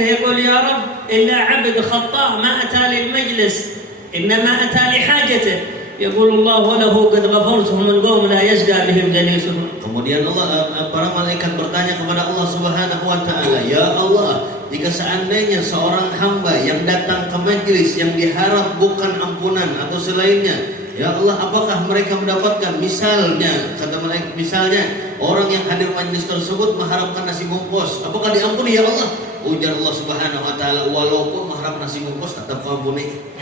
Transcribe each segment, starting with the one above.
يقول يا رب إلا عبد خطاء ما أتى للمجلس إنما أتى لحاجته يقول الله له قد غفرتهم القوم لا يشقى بهم جليسهم. Kemudian para malaikat bertanya kepada Allah Subhanahu wa taala, "Ya Allah, jika seandainya seorang hamba yang datang ke majelis yang diharap bukan ampunan atau selainnya, ya Allah, apakah mereka mendapatkan?" Misalnya, kata malaikat, misalnya orang yang hadir majelis tersebut mengharapkan nasi bungkus, apakah diampuni ya Allah? Ujar Allah Subhanahu wa taala, "Walaupun mengharap nasi bungkus tetap kau ampuni."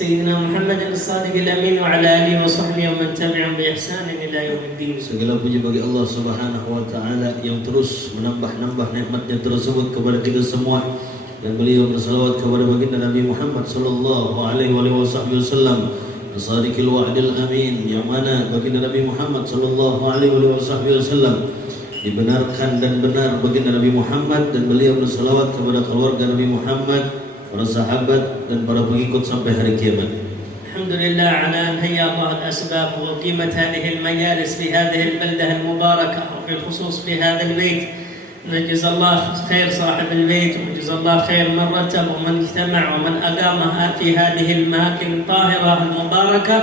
سيدنا محمد الصادق الأمين وعلى آله وصحبه ومن تبعهم بإحسان إلى يوم الدين. Segala puji bagi Allah Subhanahu wa taala yang terus menambah-nambah nikmat-Nya tersebut kepada kita semua, dan beliau bersalawat kepada baginda Nabi Muhammad sallallahu alaihi wasallam as-sadiqil wa'dil amin, yang mana baginda Nabi Muhammad sallallahu alaihi wasallam dibenarkan dan benar baginda Nabi Muhammad, dan beliau bersalawat kepada keluarga Nabi Muhammad, para sahabat dan para pengikut sampai hari kiamat. Alhamdulillah ala an hayya Allah al-asbab wa qimat hadhihi al-majalis fi hadhihi al-baldah al-mubarakah wa bil khusus fi hadha al-bayt. نجزا الله خير صاحب البيت وجزا الله خير من رتب ومن اجتمع ومن أقامها في هذه الأماكن الطاهرة المباركة.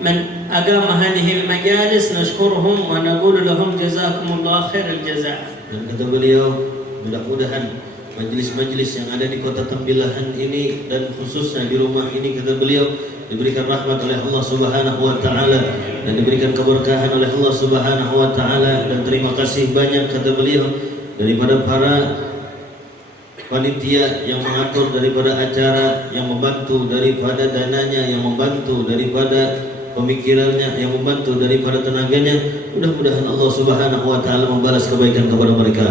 من أقام هذه المجالس نشكرهم ونقول لهم جزاكم الله خير الجزاء. Dan kata beliau, mudah-mudahan majlis-majlis yang ada di kota Tambilahan ini dan khususnya di rumah ini, kata beliau, diberikan rahmat oleh Allah Subhanahu wa taala dan diberikan keberkahan oleh Allah Subhanahu wa taala, dan terima kasih banyak, kata beliau, daripada para panitia yang mengatur daripada acara, yang membantu daripada dananya, yang membantu daripada pemikirannya, yang membantu daripada tenaganya. Mudah-mudahan Allah Subhanahu wa taala membalas kebaikan kepada mereka.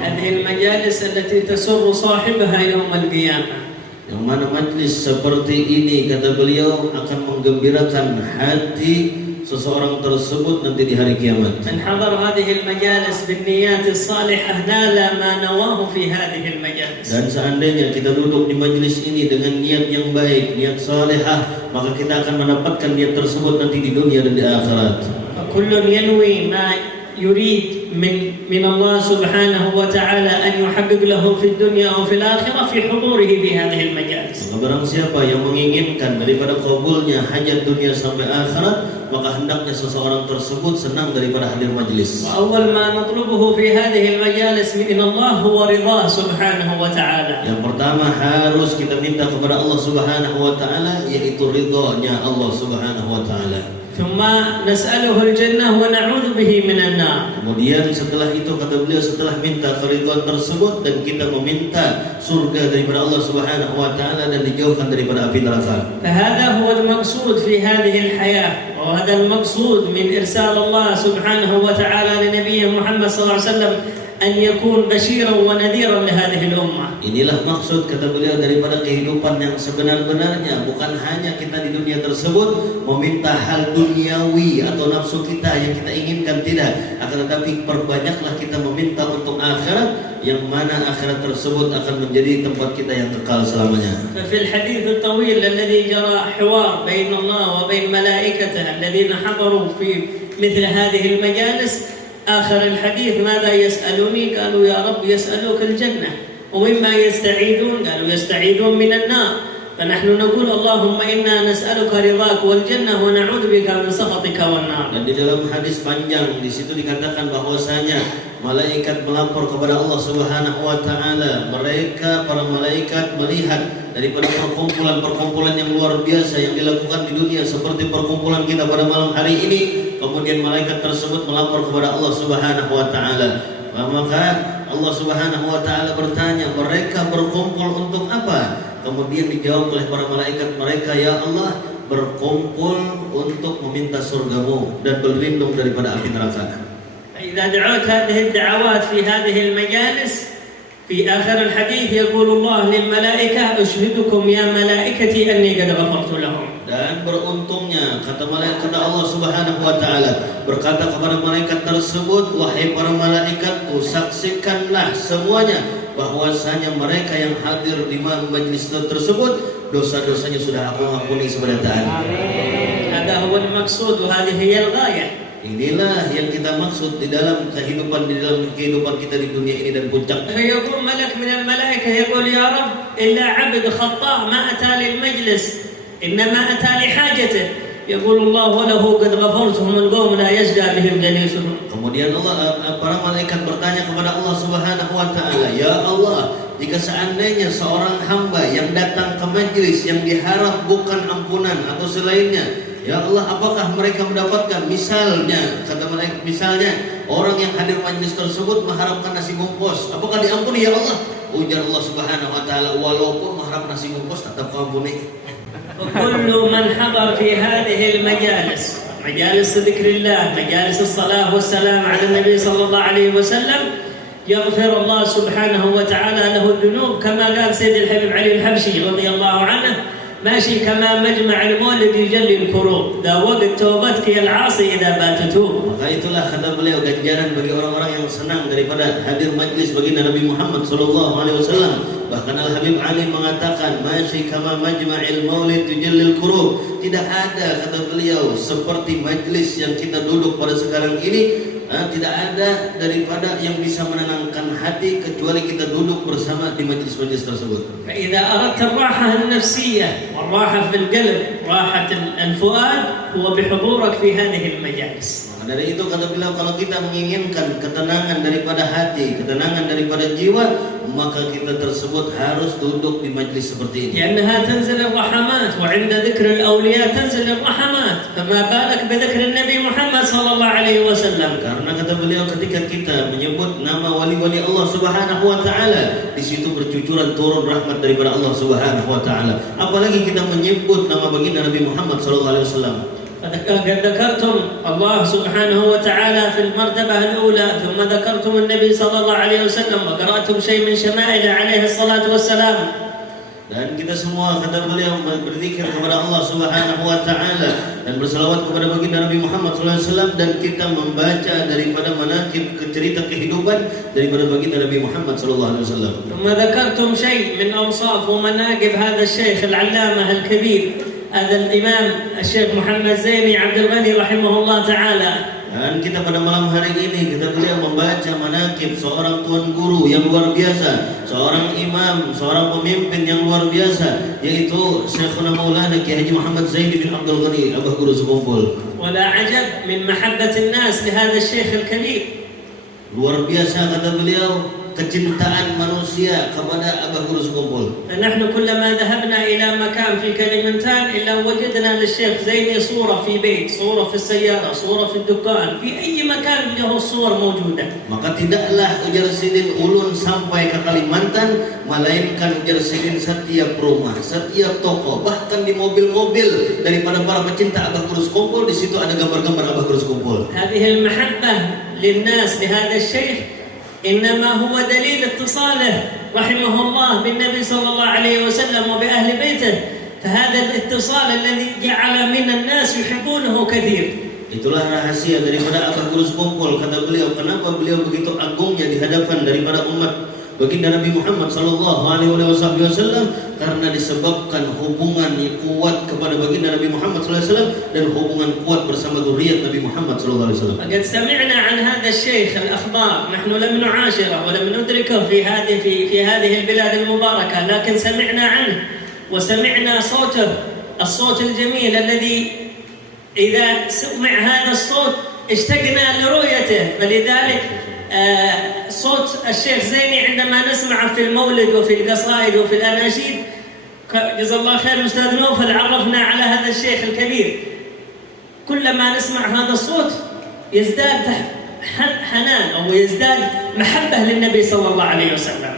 هذه المجالس التي تسر صاحبها يوم القيامة. Yang mana majlis seperti ini, kata beliau, akan menggembirakan hati seseorang tersebut nanti di hari kiamat. من حضر هذه المجالس بالنيات الصالحة نال ما نواه في هذه المجالس. Dan seandainya kita duduk di majlis ini dengan niat yang baik, niat salihah, maka kita akan mendapatkan niat tersebut nanti di dunia dan di akhirat. فكل ينوي ما يريد من الله سبحانه وتعالى أن يحقق له في الدنيا أو في الآخرة في حضوره بهذه المجالس. Barang siapa yang menginginkan daripada kabulnya hajat dunia sampai akhirat, maka hendaknya seseorang tersebut senang daripada hadir majlis. وأول ما نطلبه في هذه المجالس من الله هو رضاه سبحانه وتعالى. Yang pertama harus kita minta kepada Allah Subhanahu wa taala, yaitu ridhonya Allah Subhanahu wa taala. ثم نسأله الجنة ونعوذ به من النار. Kemudian setelah itu, kata beliau, setelah minta keridhaan tersebut dan kita meminta surga daripada Allah Subhanahu wa taala dan dijauhkan daripada api neraka. فهذا هو المقصود في هذه الحياة، وهذا المقصود من إرسال الله سبحانه وتعالى لنبيه محمد صلى الله عليه وسلم أن يكون بشيرا ونذيرا لهذه الأمة. Inilah maksud, kata beliau, daripada kehidupan yang sebenar-benarnya. Bukan hanya kita di dunia tersebut meminta hal duniawi atau nafsu kita yang kita inginkan, tidak. Akan tetapi perbanyaklah kita meminta untuk akhirat, yang mana akhirat tersebut akan menjadi tempat kita yang kekal selamanya. ففي الحديث الطويل الذي جرى حوار بين الله وبين ملائكته الذين حضروا في مثل هذه المجالس، آخر الحديث ماذا يسألوني؟ قالوا يا رب يسألوك الجنة. ومما يستعيذون؟ قالوا يستعيذون من النار. فنحن نقول اللهم إنا نسألك رضاك والجنة ونعوذ بك من سخطك والنار. Dan di dalam hadis panjang di situ dikatakan bahwasanya malaikat melapor kepada Allah Subhanahu wa taala. Mereka, para malaikat, melihat daripada perkumpulan-perkumpulan yang luar biasa yang dilakukan di dunia seperti perkumpulan kita pada malam hari ini. Kemudian malaikat tersebut melapor kepada Allah Subhanahu wa taala. Maka Allah Subhanahu wa taala bertanya, mereka berkumpul untuk apa? Kemudian dijawab oleh para malaikat mereka, ya Allah, berkumpul untuk meminta surgamu dan berlindung daripada api neraka. إذا دعوت هذه الدعوات في هذه المجالس في آخر الحديث يقول الله للملائكة أشهدكم يا ملائكتي أني قد غفرت لهم. Dan beruntungnya kata Allah Subhanahu wa taala berkata kepada malaikat tersebut, wahai para malaikatku, saksikanlah semuanya bahwasanya mereka yang hadir di majlis tersebut dosa-dosanya sudah aku ampuni seberataan. هذا هو المقصود وهذه هي الغاية. Inilah yang kita maksud di dalam kehidupan kita di dunia ini dan puncaknya. فيقول ملك من الملائكة يقول يا رب إلا عبد خطاء ما أتى للمجلس إنما أتى لحاجته يقول الله له قد غفرتهم القوم لا يشقى بهم جليسهم. Kemudian para malaikat bertanya kepada Allah Subhanahu wa taala, ya Allah, jika seandainya seorang hamba yang datang ke majlis yang diharap bukan ampunan atau selainnya, ya Allah, apakah mereka mendapatkan misalnya, kata malaikat, misalnya orang yang hadir majlis tersebut mengharapkan nasi bungkus, apakah diampuni ya Allah? Ujar Allah Subhanahu wa taala, walaupun mengharap nasi bungkus tetap ampuni. وكل من حضر في هذه المجالس مجالس ذكر الله مجالس الصلاة والسلام على النبي صلى الله عليه وسلم يغفر الله سبحانه وتعالى له الذنوب كما قال سيد الحبيب علي الحبشي رضي الله عنه ماشي كما مجمع المولد يجلي الكروب ذا وقت توبتك يا العاصي إذا بات توب. Maka itulah kata beliau ganjaran bagi orang-orang yang senang daripada hadir majlis baginda Nabi Muhammad sallallahu alaihi wasallam. Bahkan Al Habib Ali mengatakan masih kama majma'il maulid tujallil kurub. Tidak ada, kata beliau, seperti majlis yang kita duduk pada sekarang ini, tidak ada daripada yang bisa menenangkan hati kecuali kita duduk bersama di majlis-majlis tersebut. فإذا أردت الراحة النفسية والراحة في القلب راحة الفؤاد هو بحضورك في هذه المجالس. Dari itu kata beliau, kalau kita menginginkan ketenangan daripada hati, ketenangan daripada jiwa, maka kita tersebut harus duduk di majlis seperti ini. لأنها تنزل الرحمات وعند ذكر الأولياء تنزل الرحمات فما بالك بذكر النبي محمد صلى الله عليه وسلم. Karena kata beliau, ketika kita menyebut nama wali-wali Allah Subhanahu wa taala, di situ bercucuran turun rahmat daripada Allah Subhanahu wa taala. Apalagi kita menyebut nama baginda Nabi Muhammad sallallahu alaihi wasallam. قد ذكرتم الله سبحانه وتعالى في المرتبة الأولى ثم ذكرتم النبي صلى الله عليه وسلم وقرأتم شيء من شمائل عليه الصلاة والسلام. Dan kita semua, kata beliau, berzikir kepada Allah Subhanahu wa taala dan bersalawat kepada baginda Nabi Muhammad sallallahu alaihi wasallam, dan kita membaca daripada manaqib cerita kehidupan daripada baginda Nabi Muhammad sallallahu alaihi wasallam. ثم ذكرتم شيء من أوصاف ومناقب هذا الشيخ العلامة الكبير هذا الإمام الشيخ محمد زيني عبد الغني رحمه الله تعالى. Dan kita pada malam hari ini kita beliau membaca manaqib seorang tuan guru yang luar biasa, seorang imam, seorang pemimpin yang luar biasa, yaitu Syekhuna Maulana Kiai Haji Muhammad Zaini bin Abdul Ghani, Abah Guru Sekumpul. ولا عجب من محبة الناس لهذا الشيخ الكبير. Luar biasa, kata beliau, kecintaan manusia kepada Abah Guru Sekumpul. نحن كلما ذهبنا إلى مكان في كلمنتان إلا وجدنا للشيخ زيني صورة في بيت، صورة في السيارة، صورة في الدكان، في أي مكان له الصور موجودة. Maka tidaklah ujar Sidin ulun sampai ke Kalimantan melainkan ujar Sidin setiap rumah, setiap toko, bahkan di mobil-mobil daripada para pecinta Abah Guru Sekumpul, di situ ada gambar-gambar Abah Guru Sekumpul. هذه المحبة للناس لهذا الشيخ إنما هو دليل اتصاله رحمه الله بالنبي صلى الله عليه وسلم وبأهل بيته، فهذا الاتصال الذي جعل من الناس يحبونه كثير. Itulah rahasia daripada Abah Guru Sekumpul, kata beliau, kenapa beliau begitu agungnya di hadapan daripada umat baginda Nabi Muhammad sallallahu alaihi wasallam, karena disebabkan hubungan yang kuat kepada baginda Nabi Muhammad sallallahu alaihi wasallam dan hubungan kuat bersama zuriat Nabi Muhammad sallallahu alaihi wasallam. قد سمعنا عن هذا الشيخ الأخبار، نحن لم نعاشره ولم ندركه في هذه البلاد المباركة، لكن سمعنا عنه وسمعنا صوته، الصوت الجميل الذي إذا سمع هذا الصوت اشتقنا لرؤيته، فلذلك صوت الشيخ زيني عندما نسمعه في المولد وفي القصائد وفي الأناشيد، جزا الله خير أستاذ نوفل عرفنا على هذا الشيخ الكبير، كلما نسمع هذا الصوت يزداد حنان أو يزداد محبة للنبي صلى الله عليه وسلم.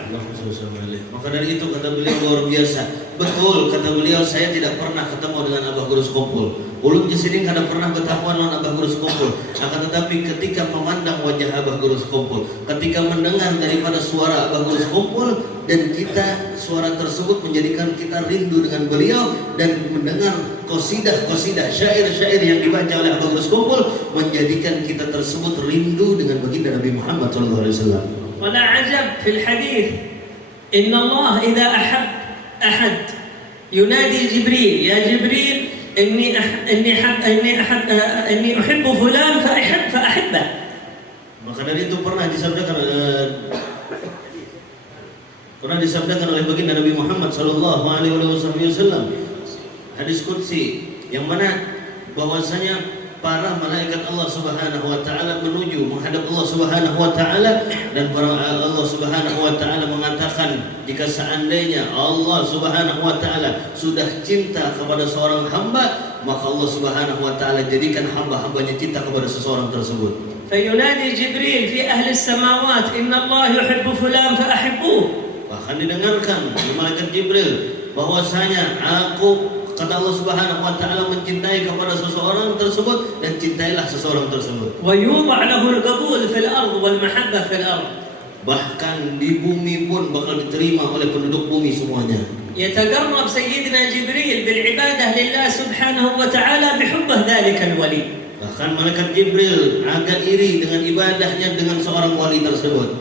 Maka dari itu kata beliau luar biasa. Betul kata beliau, saya tidak pernah ketemu dengan Abah Guru Sekumpul. ulun jesiding kada pernah bertapuan lawan Abah Guru sekumpul, akan tetapi ketika memandang wajah Abah Guru sekumpul, ketika mendengar daripada suara Abah Guru sekumpul, dan kita suara tersebut menjadikan kita rindu dengan beliau, dan mendengar qasidah-qasidah, syair-syair yang dibaca oleh Abah Guru sekumpul menjadikan kita tersebut rindu dengan baginda Nabi Muhammad SAW. ولا عجب في الحديث إن الله إذا أحب أحد ينادي جبريل يا جبريل إني أحب فلان فأحبه. Maka dari itu pernah disabdakan oleh baginda Nabi Muhammad sallallahu alaihi wasallam, hadis qudsi yang mana bahwasanya para malaikat Allah Subhanahu wa taala menuju menghadap Allah Subhanahu wa taala, dan para Allah Subhanahu wa taala mengatakan jika seandainya Allah Subhanahu wa taala sudah cinta kepada seorang hamba, maka Allah Subhanahu wa taala jadikan hamba-hambanya cinta kepada seseorang tersebut. Fayunadi Jibril fi ahli samawat inna Allah yuhibbu fulan fa'ahibbuh. Bahkan didengarkan oleh malaikat Jibril bahwasanya kata Allah Subhanahu wa taala mencintai kepada seseorang tersebut, dan cintailah seseorang tersebut. Wa yudha' lahu al-qabul fil ardh wal mahabbah fil ardh. Bahkan di bumi pun bakal diterima oleh penduduk bumi semuanya. Yataqarrab sayyidina Jibril bil ibadah lillah subhanahu wa ta'ala bihubbah dhalika al-wali. Bahkan malaikat Jibril agak iri dengan ibadahnya dengan seorang wali tersebut.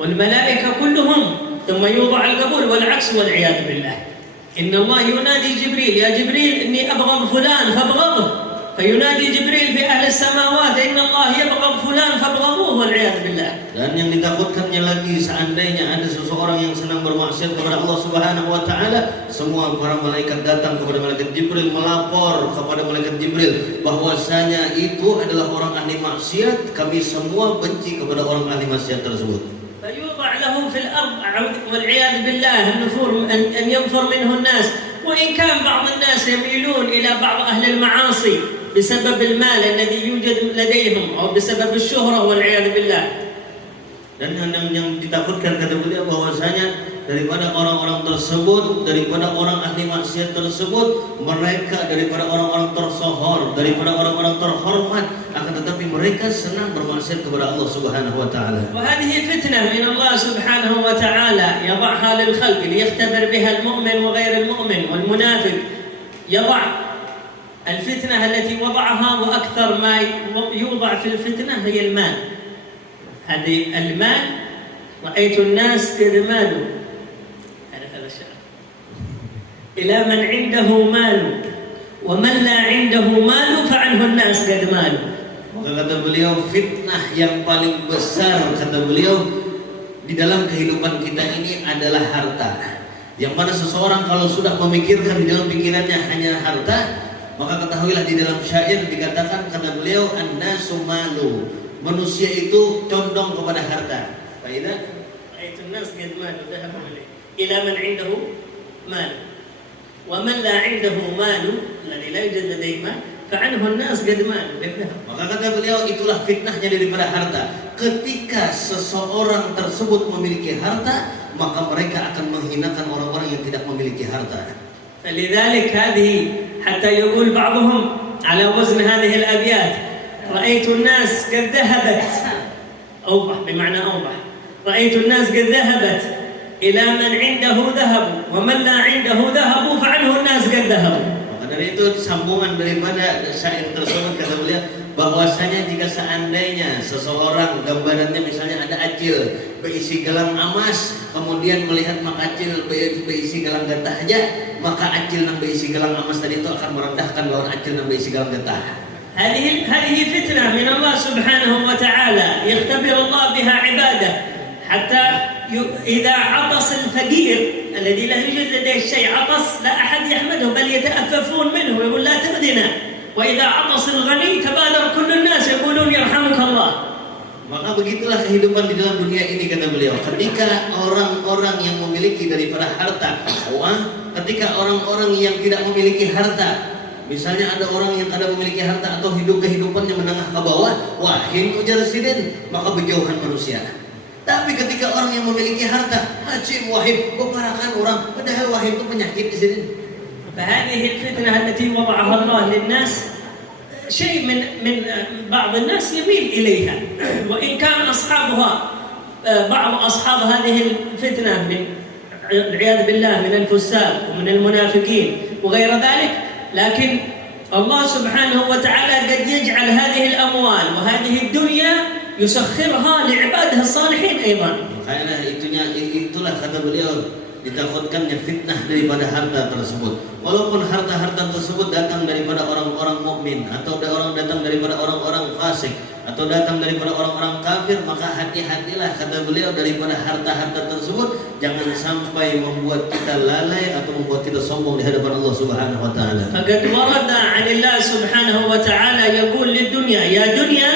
Wal malaika kulluhum thumma yudha' al-qabul wal 'aks wal 'iyad billah. إن الله ينادي جبريل يا جبريل إني أبغض فلان فابغضه، فينادي جبريل في أهل السماوات إن الله يبغض فلان فابغضوه والعياذ بالله. Dan yang ditakutkannya lagi, seandainya ada seseorang yang senang bermaksiat kepada Allah Subhanahu wa taala, semua para malaikat datang kepada malaikat Jibril melapor kepada malaikat Jibril bahwasanya itu adalah orang ahli maksiat, kami semua benci kepada orang ahli maksiat tersebut. فيوضع له في الأرض والعياذ بالله النفور أن ينفر منه الناس، وإن كان بعض الناس يميلون إلى بعض أهل المعاصي بسبب المال الذي يوجد لديهم أو بسبب الشهرة والعياذ بالله. Dan yang ditakutkan kata beliau bahwasanya daripada orang-orang tersebut, daripada orang ahli maksiat tersebut, mereka daripada orang-orang tersohor, daripada orang-orang terhormat, akan tetapi mereka senang bermaksiat kepada Allah Subhanahu wa taala. وهذه فتنة من الله سبحانه وتعالى يضعها للخلق ليختبر بها المؤمن وغير المؤمن والمنافق. يضع الفتنة التي وضعها، وأكثر ما يوضع في الفتنة هي المال. هذه المال رأيت الناس قد مالوا هذا الشعر إلى من عنده مال ومن لا عنده مال فعنه الناس قد مالوا. Maka kata beliau, fitnah yang paling besar kata beliau di dalam kehidupan kita ini adalah harta. Yang mana seseorang kalau sudah memikirkan di dalam pikirannya hanya harta, maka ketahuilah di dalam syair dikatakan kata beliau, an-nasu malu, manusia itu condong kepada harta. Faida aitu nas qad malu dhahabu ila man 'indahu mal wa man la 'indahu mal alladhi la yujad ladayhi mal fa'anhu an-nas qad malu. Maka kata beliau, itulah fitnahnya daripada harta. Ketika seseorang tersebut memiliki harta, maka mereka akan menghinakan orang-orang yang tidak memiliki harta. فلذلك هذه حتى يقول بعضهم على وزن هذه الأبيات رأيت الناس قد ذهبت أوضح بمعنى أوضح رأيت الناس قد ذهبت إلى من عنده ذهب ومن لا عنده ذهب فعنه الناس قد ذهبوا. Maka dari itu sambungan daripada syair tersebut kata beliau bahwasanya jika seandainya seseorang gambarannya misalnya ada acil berisi gelang emas, kemudian melihat makacil berisi gelang getah aja, maka acil yang berisi gelang emas tadi itu akan merendahkan lawan acil yang berisi gelang getah. هذه فتنة من الله سبحانه وتعالى يختبر الله بها عباده حتى إذا عطس الفقير الذي لا يوجد لديه شيء عطس لا أحد يحمده بل يتأففون منه ويقول لا تؤذنا، وإذا عطس الغني تبادر كل الناس يقولون يرحمك الله. Maka begitulah kehidupan di dalam dunia ini kata beliau. Ketika orang-orang yang memiliki daripada harta uang, ketika orang-orang yang tidak memiliki harta, misalnya ada orang yang tidak memiliki harta atau hidup kehidupannya menengah ke bawah, wahim ujar sidin, maka berjauhan manusia. Tapi ketika orang yang memiliki harta, hajim wahim, beparakan orang, padahal wahim itu penyakit di sini. فهذه الفتنة التي وضعها الله للناس شيء من بعض الناس يميل إليها، وإن كان أصحابها بعض أصحاب هذه الفتنة من العياذ بالله من الفساق ومن المنافقين وغير ذلك، لكن الله سبحانه وتعالى قد يجعل هذه الأموال وهذه الدنيا يسخرها لعباده الصالحين أيضا. Karena itulah kata beliau, ditakutkannya fitnah daripada harta tersebut. Walaupun harta-harta tersebut datang daripada orang-orang mukmin atau datang daripada orang-orang fasik atau datang daripada orang-orang kafir, maka hati-hatilah kata beliau daripada harta-harta tersebut, jangan sampai membuat kita lalai atau membuat kita sombong di hadapan Allah Subhanahu wa taala. Faqad warada 'an Allah Subhanahu wa taala yaqul lid-dunya ya dunya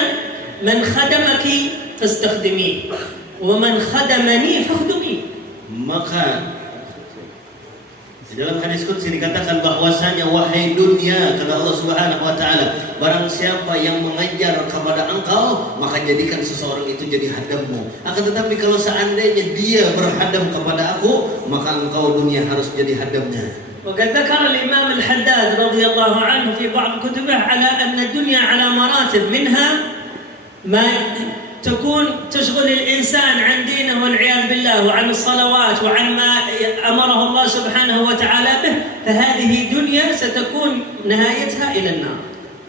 man khadamaki fastakhdimi wa man khadamani fakhdumi. Maka di dalam hadis qudsi dikatakan bahwasanya wahai dunia, kata Allah Subhanahu wa taala, barang siapa yang mengajar kepada engkau, maka jadikan seseorang itu jadi hadammu. Akan tetapi kalau seandainya dia berhadam kepada aku, maka engkau dunia harus jadi hadamnya. وقد ذكر الإمام الحداد رضي الله عنه في بعض كتبه على أن الدنيا على مراتب، منها ما تكون تشغل الإنسان عن دينه والعياذ بالله وعن الصلوات وعن ما أمره الله سبحانه وتعالى به، فهذه دنيا ستكون نهايتها إلى النار.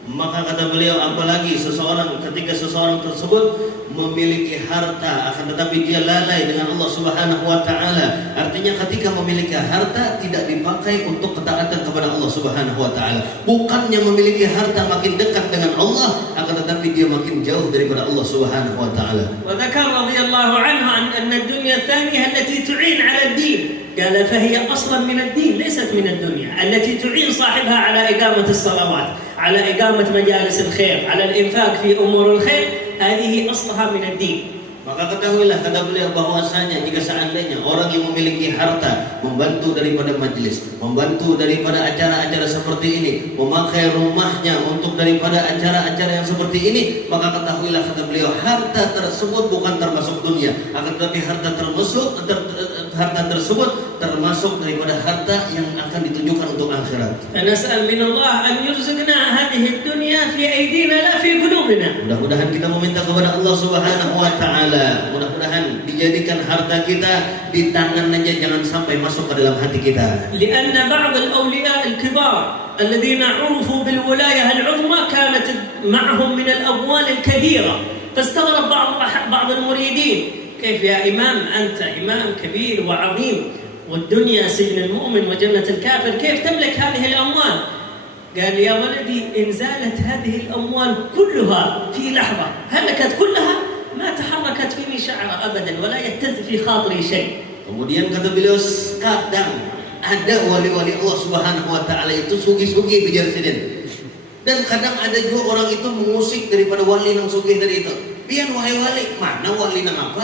Maka kata beliau, apalagi ketika seseorang tersebut memiliki harta akan tetapi dia lalai dengan Allah Subhanahu wa taala. Artinya ketika memiliki harta tidak dipakai untuk ketaatan kepada Allah Subhanahu wa taala. Bukannya memiliki harta makin dekat dengan Allah, akan tetapi dia makin jauh daripada Allah Subhanahu wa taala. Wa dzakara radhiyallahu anhu anna ad-dunya thaniyah allati tu'in 'ala ad-din. قال فهي أصلا من الدين ليست من الدنيا التي تعين صاحبها على إقامة الصلوات، على إقامة مجالس الخير، على الإنفاق في أمور الخير، هذه أصلها من الدين. Maka ketahuilah kata beliau bahwasanya jika seandainya orang yang memiliki harta membantu daripada majlis, membantu daripada acara-acara seperti ini, memakai rumahnya untuk daripada acara-acara yang seperti ini, maka ketahuilah kata beliau harta tersebut bukan termasuk dunia, akan tetapi harta tersebut termasuk daripada harta yang akan ditujukan untuk akhirat. Nas'al min Allah an yurzuqna hadhihi ad-dunya fi aydina la fi qulubina. Mudah-mudahan kita meminta kepada Allah Subhanahu wa taala, mudah-mudahan dijadikan harta kita di tangan aja, jangan sampai masuk ke dalam hati kita. Lianna ba'd al-awliya al-kibar alladhina 'urufu bil wilayah al-'uzma kanat ma'ahum min al-amwal al-kathira. Fastaghrab ba'd al-muridin. كيف يا إمام أنت إمام كبير وعظيم والدنيا سجن المؤمن وجنة الكافر، كيف تملك هذه الأموال؟ قال يا ولدي إن زالت هذه الأموال كلها في لحظة هلكت كلها ما تحركت فيني شعرة أبدا ولا يهتز في خاطري شيء. Kemudian kata beliau, kadang ada wali-wali Allah Subhanahu wa taala itu sugi-sugi bijar sidin. Dan kadang ada juga orang itu mengusik daripada wali yang sugih tadi itu. Pian wahai wali, mana wali nang apa?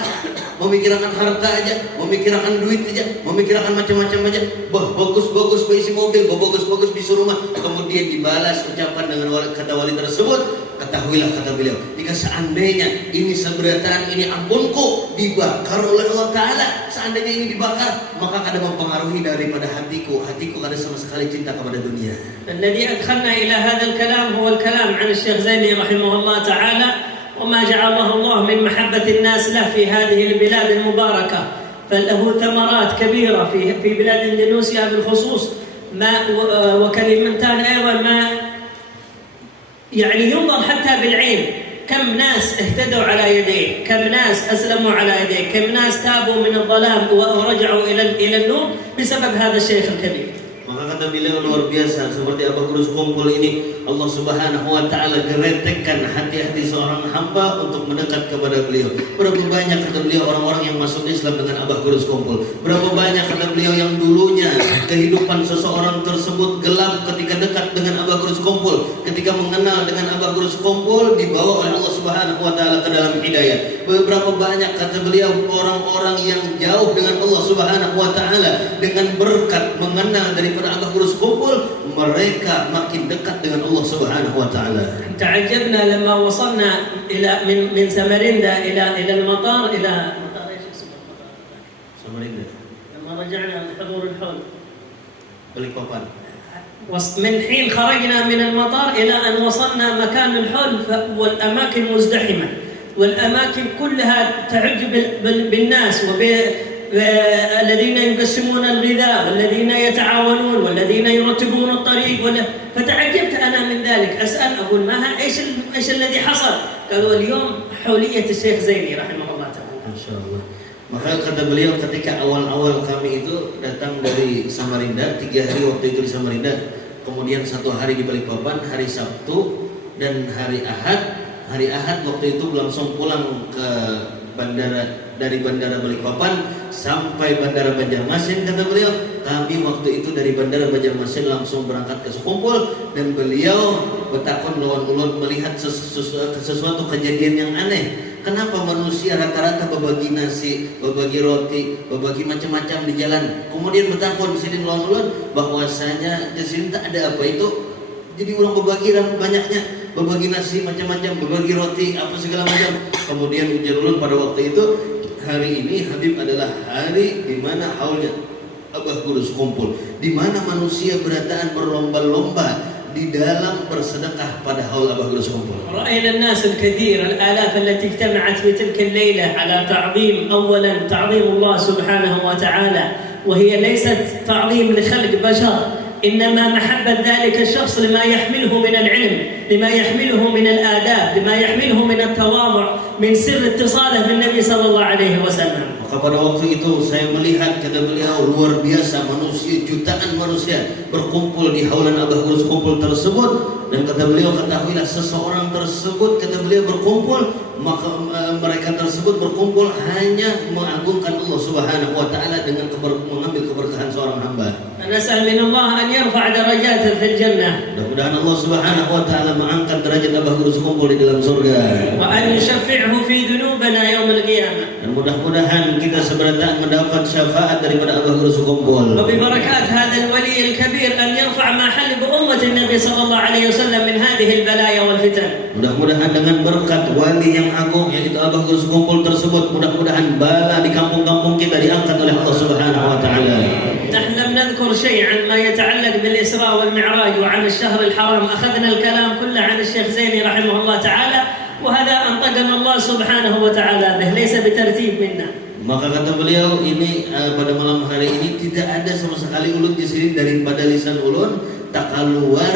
Memikirkan harta aja, memikirkan duit aja, memikirkan macam-macam aja. Bagus-bagus berisi mobil, bagus-bagus bisa rumah. Kemudian dibalas ucapan dengan kata wali tersebut. Ketahuilah kata beliau, jika seandainya ini seberatan ini ampunku dibakar oleh Allah Ta'ala, seandainya ini dibakar, maka kada mempengaruhi daripada hatiku kada sama sekali cinta kepada dunia. Alladhi adkhalna ila hadzal kalam huwa al-kalam 'an Syekh Zaini rahimahullah ta'ala وما جعله الله من محبة الناس له في هذه البلاد المباركة، فله ثمرات كبيرة في بلاد إندونيسيا بالخصوص، وكلمتان أيضا ما يعني ينظر حتى بالعين، كم ناس اهتدوا على يديه، كم ناس أسلموا على يديه، كم ناس تابوا من الظلام ورجعوا إلى النور بسبب هذا الشيخ الكبير. Maka kata beliau luar biasa, seperti Abah Kurus Kumpul ini, Allah Subhanahu wa taala geretekkan hati-hati seorang hamba untuk mendekat kepada beliau. Berapa banyak kata beliau orang-orang yang masuk Islam dengan Abah Kurus Kumpul. Berapa banyak kata beliau yang dulunya kehidupan seseorang tersebut gelap ketika dekat dengan Abah Kurus Kumpul. Ketika mengenal dengan Abah Kurus Kumpul dibawa oleh Allah Subhanahu wa taala ke dalam hidayah. Berapa banyak kata beliau orang-orang yang jauh dengan Allah Subhanahu wa taala dengan berkat mengenal daripada Abah Kurus Kumpul, mereka makin dekat dengan Allah Subhanahu wa taala. تعجبنا لما وصلنا إلى من سمريندا إلى المطار إلى مطار إيش اسمه Samarinda. لما رجعنا لحضور الحول. Balikpapan. من حين خرجنا من المطار إلى أن وصلنا مكان الحول والأماكن مزدحمة والأماكن كلها تعج بالناس والذين يقسمون الغذاء والذين يتعاونون والذين يرتبون الطريق فتعجبت أنا من ذلك أسأل أقول إيش الذي حصل؟ قالوا اليوم حولية الشيخ زيني رحمه الله تعالى. Masya Allah. Maka kata beliau ketika awal-awal kami itu datang dari Samarinda, 3 hari waktu itu di Samarinda, kemudian 1 hari di Balikpapan, hari Sabtu dan hari Ahad. Hari Ahad waktu itu langsung pulang ke bandara, dari bandara Balikpapan sampai bandara Banjarmasin. Kata beliau, kami waktu itu dari bandara Banjarmasin langsung berangkat ke Sekumpul dan beliau bertakon lawan ulun melihat sesuatu kejadian yang aneh. Kenapa manusia rata-rata berbagi nasi, berbagi roti, berbagi macam-macam di jalan? Kemudian bertakon sidin lawan ulun bahwasanya di sini tak ada apa itu. Jadi orang berbagi banyaknya, berbagi nasi macam-macam, berbagi roti apa segala macam. Kemudian ujar ulun pada waktu itu, hari ini Habib adalah hari di mana haulnya Abah Guru Sekumpul, di mana manusia berataan berlomba-lomba di dalam bersedekah pada haul Abah Guru Sekumpul. رأينا الناس الكثير الآلاف التي اجتمعت في تلك الليلة على تعظيم أولا تعظيم الله سبحانه وتعالى، وهي ليست تعظيم لخلق بشر، إنما محبة ذلك الشخص لما يحمله من العلم، لما يحمله من الآداب، لما يحمله من التواضع، من سر اتصاله بالنبي صلى الله عليه وسلم. Maka pada waktu itu saya melihat, kata beliau, luar biasa manusia, jutaan manusia berkumpul di haulan Abah Guru Sekumpul tersebut. Dan kata beliau, ketahuilah seseorang tersebut, kata beliau, berkumpul, maka mereka tersebut berkumpul hanya mengagungkan Allah Subhanahu wa taala dengan mengambil keberkahan seorang hamba. نسأل من الله أن يرفع درجاته في الجنة. Mudah-mudahan Allah Subhanahu wa taala mengangkat derajat Abah Guru Sekumpul di dalam surga. وأن يشفعه في ذنوبنا يوم القيامة. Dan mudah-mudahan kita seberataan mendapat syafaat daripada Abah Guru Sekumpul. وببركات هذا الولي الكبير أن يرفع ما حل بأمة النبي صلى الله عليه وسلم من هذه البلايا والفتن. Mudah-mudahan dengan berkat wali yang agung yaitu Abah Guru Sekumpul tersebut, mudah-mudahan bala di kampung-kampung kita diangkat oleh Allah Subhanahu wa taala. نحن لم نذكر شيء عن ما يتعلق بالإسراء والمعراج وعن الشهر الحرام، أخذنا الكلام كله عن الشيخ زيني رحمه الله تعالى، وهذا أنطقنا الله سبحانه وتعالى به، ليس بترتيب منا. Maka kata beliau ini pada malam hari ini tidak ada sama sekali ulun di sini daripada lisan ulun tak keluar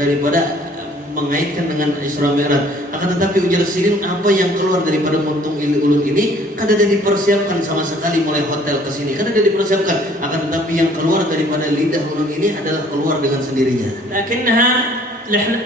daripada mengaitkan dengan Isra Mi'raj. Akan tetapi ujar sirin apa yang keluar daripada muntung ulun ini kada ada dipersiapkan sama sekali mulai hotel ke sini, kada ada dipersiapkan. Akan tetapi yang keluar daripada lidah ulun ini adalah keluar dengan sendirinya. Lakinnaha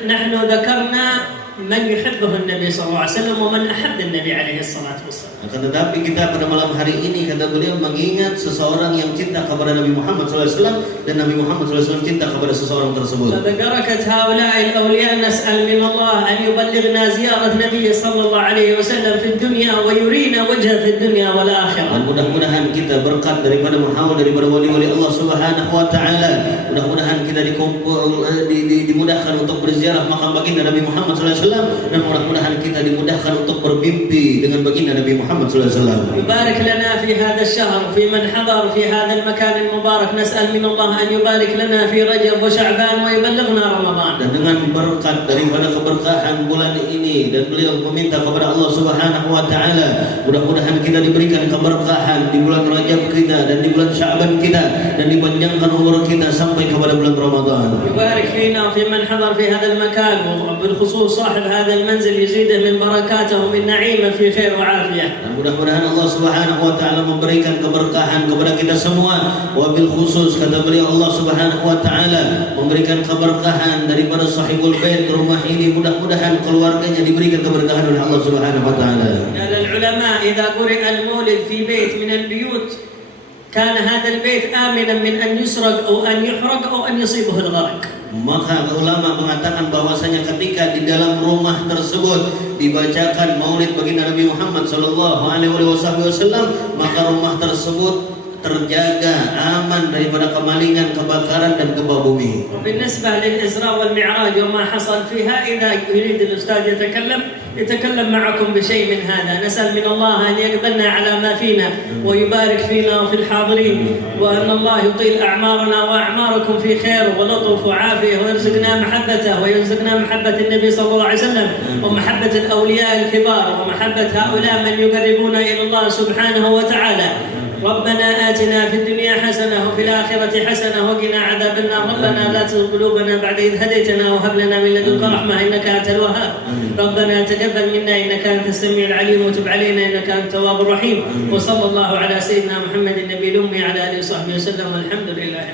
nahnu dzakarna man yuhibbuhu an-nabi sallallahu alaihi wasallam wa man ahabba an-nabi alaihi salatu wassalam. Akan tetapi kita pada malam hari ini, kata beliau, mengingat seseorang yang cinta kepada Nabi Muhammad SAW dan Nabi Muhammad SAW cinta kepada seseorang tersebut. فببركة هؤلاء الأولياء نسأل من الله أن يبلغنا زيارة النبي صلى الله عليه وسلم في الدنيا ويرينا وجهه في الدنيا والآخرة. Dan mudah-mudahan kita berkat daripada mahal daripada wali-wali Allah Subhanahu wa taala. Mudah-mudahan kita dimudahkan untuk berziarah makam baginda Nabi Muhammad SAW dan mudah-mudahan kita dimudahkan untuk bermimpi dengan baginda Nabi Muhammad SAW. يبارك لنا في هذا الشهر في من حضر في هذا المكان المبارك، نسأل من الله أن يبارك لنا في رجب وشعبان ويبلغنا رمضان. Dan dengan berkat daripada keberkahan bulan ini dan beliau meminta kepada Allah Subhanahu wa taala, mudah-mudahan kita diberikan keberkahan di bulan Rajab kita dan di bulan Sya'ban kita dan dipanjangkan umur kita sampai kepada bulan Ramadan. يبارك فينا وفي من حضر في هذا المكان وبالخصوص صاحب هذا المنزل يزيده من بركاته ومن نعيمه في خير وعافية. Dan mudah-mudahan Allah Subhanahu wa taala memberikan keberkahan kepada kita semua. Wabil khusus kata beliau Allah Subhanahu wa taala memberikan keberkahan daripada sahibul bait rumah ini, mudah-mudahan keluarganya diberikan keberkahan oleh Allah Subhanahu wa taala. العلماء إذا قرئ المولد في بيت من البيوت كان هذا البيت آمنا من أن يسرق أو أن يحرق أو أن يصيبه الغرق. Maka ulama mengatakan bahwasanya ketika di dalam rumah tersebut dibacakan maulid baginda Nabi Muhammad sallallahu alaihi wasallam, maka rumah tersebut terjaga, aman daripada kemalingan, kebakaran dan gempa bumi. وبالنسبة للإسراء والمعراج وما حصل فيها، إذا يريد الأستاذ يتكلم معكم بشيء من هذا. نسأل من الله أن يقبلنا على ما فينا ويبارك فينا وفي الحاضرين، وأن الله يطيل أعمارنا وأعماركم في خير ولطف وعافية، ويرزقنا محبته ويرزقنا محبة النبي صلى الله عليه وسلم، ومحبة الأولياء الكبار، ومحبة هؤلاء من يقربون إلى الله سبحانه وتعالى. ربنا آتنا في الدنيا حسنة وفي الآخرة حسنة وقنا عذاب النار. ربنا لا تزغ قلوبنا بعد إذ هديتنا وهب لنا من لدنك رحمة إنك أنت الوهاب. ربنا تقبل منا إنك أنت السميع العليم، وتب علينا إنك أنت التواب الرحيم. وصلى الله على سيدنا محمد النبي الأمي على آله وصحبه وسلم، والحمد لله.